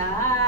Bye.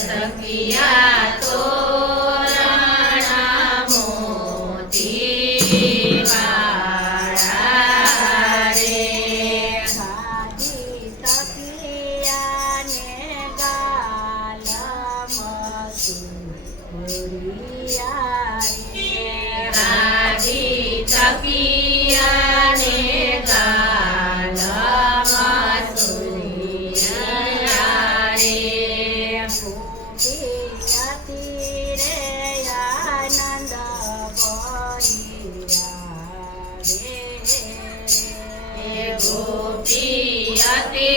Sakhiya Torna મોતી વાળા રે સાથી સખિયાને ગાલ મસુરિયા રે સાથી સખિયા गोपियते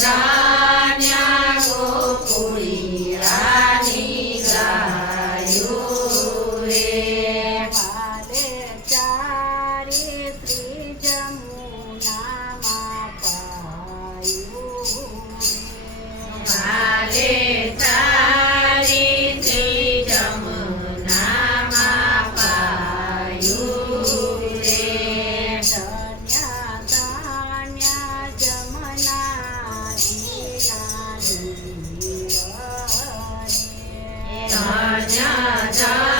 time. time.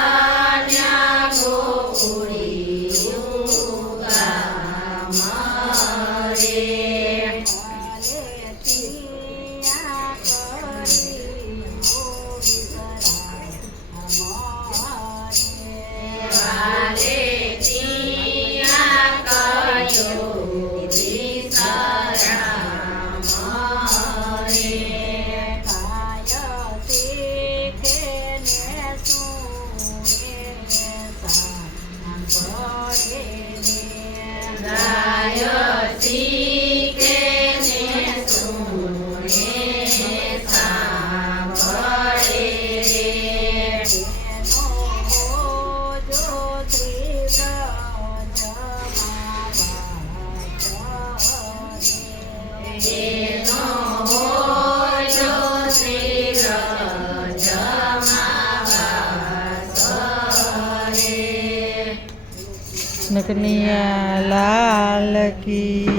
거야. કૃષ્ણિયા લાલ કી